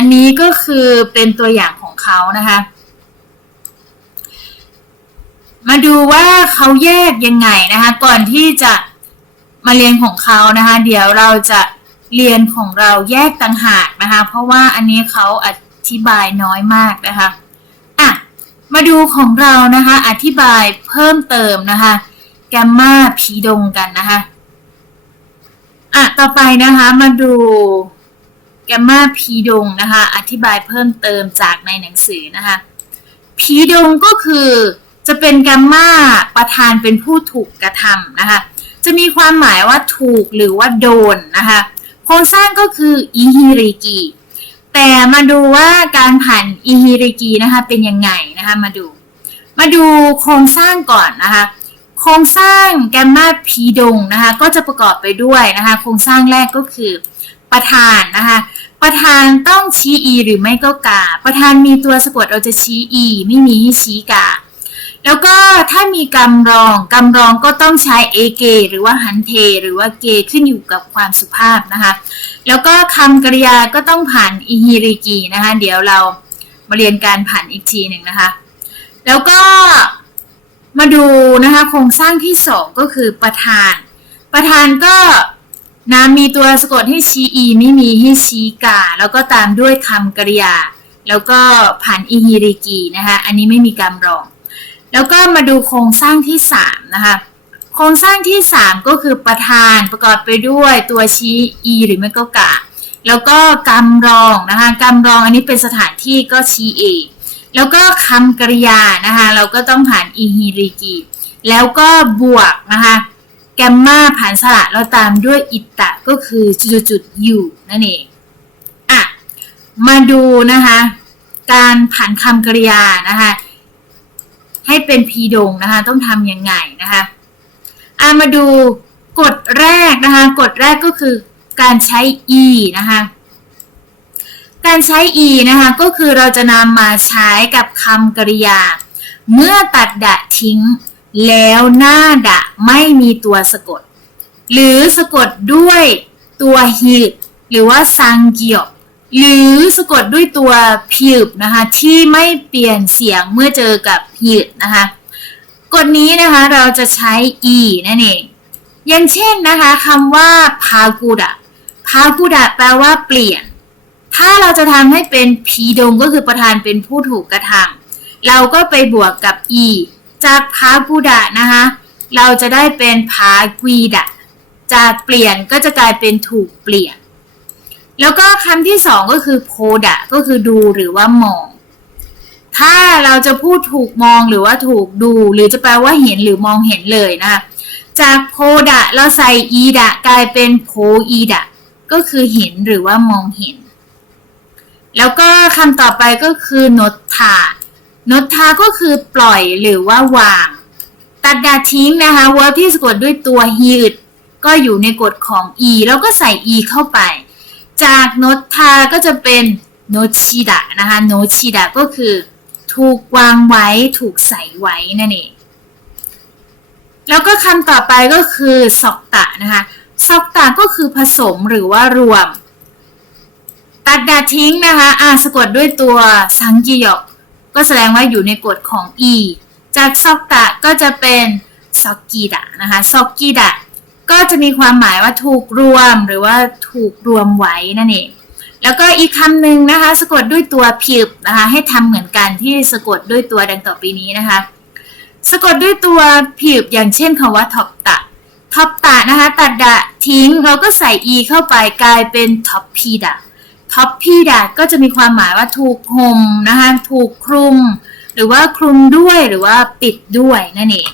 อันนี้ก็คือเป็นตัวอย่างของเขานะคะ มาดูว่าเขาแยกยังไงนะคะ ก่อนที่จะมาเรียนของเขานะคะ เดี๋ยวเราจะเรียนของเราแยกต่างหากนะคะ เพราะว่าอันนี้เขาอธิบายน้อยมากนะคะอะมาดูของเรานะคะ อธิบายเพิ่มเติมนะคะแกมมาผีดงกันนะคะอะต่อไปนะคะมาดู แกมมาผีดงนะคะอธิบายเพิ่มเติมจากในหนังสือนะคะผีดงก็คือจะเป็นแกมมาประธานเป็นผู้ถูกกระทำนะคะจะมีความหมายว่าถูกหรือว่าโดนนะคะโครงสร้างก็คืออิฮิริกิแต่มาดูว่าการผ่านอิฮิริกินะคะเป็นยังไงนะคะมาดู มาดูโครงสร้างก่อนนะคะโครงสร้างแกมมาพีดงนะคะก็จะประกอบไปด้วยนะคะโครงสร้างแรกก็คือ ประธานนะคะประธานต้องชี้อีหรือไม่ก็กา ประธานมีตัวสะกดเราจะชี้อีไม่มีให้ชี้กา แล้วก็ถ้ามีกำรองกำรองก็ต้องใช้เอเกหรือว่าหันเท หรือว่าเกขึ้นอยู่กับความสุภาพนะคะ แล้วก็คำกริยาก็ต้องผ่านอิฮิริกินะคะ เดี๋ยวเรามาเรียนการผ่านอีกทีหนึ่งนะคะ แล้วก็มาดูนะคะโครงสร้างที่สองก็คือประธาน ประธานก็ นะมีตัวสะกดให้ชี้อีไม่มีให้ชี้กา แล้วก็ตามด้วยคำกริยา แล้วก็ผ่านอิฮิริกินะคะอันนี้ไม่มีกำรรอง แล้วก็มาดูโครงสร้างที่3นะคะโครงสร้างที่ 3 ก็คือประธานประกอบไปด้วยตัวชี้ e หรือไม่ก็กะแล้วก็กำรองนะคะกำรองอันนี้เป็นสถานที่ก็ชี้ a แล้วก็คำกริยานะคะเราก็ต้องผ่านอิฮิริกิแล้วก็บวกนะคะ แกมมาผ่านสระแล้วตามด้วยอิตะก็คือจุดๆอยู่นั่นเองอะมาดูนะคะ การผ่านคำกริยานะคะ ให้เป็นพีดงนะคะ ต้องทำยังไงนะคะอามาดูกฎแรกนะคะกฎแรกก็คือการใช้ e นะคะการใช้ e นะคะก็คือเราจะนำมาใช้กับคำกริยา เมื่อตัดดะทิ้ง แล้วหน้าดะไม่มีตัวสะกด หรือสะกดด้วยตัวฮีดหรือว่าซังเกียวหรือสะกดด้วยตัวพิบนะคะที่ไม่เปลี่ยนเสียงเมื่อเจอกับฮีดนะคะกฎนี้นะคะเราจะใช้ e นั่นเองอย่างเช่นนะคะคำว่าพากูดะพากูดะแปลว่าเปลี่ยน ถ้าเราจะทำให้เป็นพีดงก็คือประธานเป็นผู้ถูกกระทำเราก็ไปบวกกับ e จากพากูดะนะคะ เราจะได้เป็นพากีดะจากเปลี่ยนก็จะกลายเป็นถูกเปลี่ยน แล้วก็คำที่สองก็คือโพดะก็คือดูหรือว่ามอง ถ้าเราจะพูดถูกมองหรือว่าถูกดู หรือจะแปลว่าเห็นหรือมองเห็นเลยนะคะจากโพดะเราใส่อีดะกลายเป็นโพอีดะก็คือเห็นหรือว่ามองเห็น แล้วก็คำต่อไปก็คือนดทา นดทาก็คือปล่อยหรือว่าวาง ตัดดาทิ้งนะคะเวิร์ที่สะกดด้วยตัวฮีดก็อยู่ในกฎของ e แล้วก็ใส่ e เข้าไป จากนทาก็จะเป็นโนชิดะนะคะโนชิดะก็คือ ถูกวางไว้ถูกใส่ไว้นั่นเองแล้วก็คำต่อไปก็คือซอกตะนะคะซอกตะก็คือผสมหรือว่ารวม ตัดดาทิ้งนะคะอ่าสะกดด้วยตัวซังกิโยก ก็แสดงว่าอยู่ในกฎของ e จากซอกตะก็จะเป็นซอกกีดะนะคะซอกกีดะก็จะมีความหมายว่าถูกรวมหรือว่าถูกรวมไว้นั่นเองแล้วก็อีกคำหนึ่งนะคะ สะกดด้วยตัวพิบนะคะ ให้ทำเหมือนกันที่สะกดด้วยตัวดังต่อไปนี้นะคะ สะกดด้วยตัวพิบอย่างเช่นคำว่าท็อปตะท็อปตะนะคะตัดดะทิ้งเราก็ใส่ e เข้าไปกลายเป็นท็อปพีดะ ท็อปพีดะก็จะมีความหมายว่าถูกห่มนะคะ ถูกคลุม หรือว่าคลุมด้วยหรือว่าปิดด้วยนั่นเอง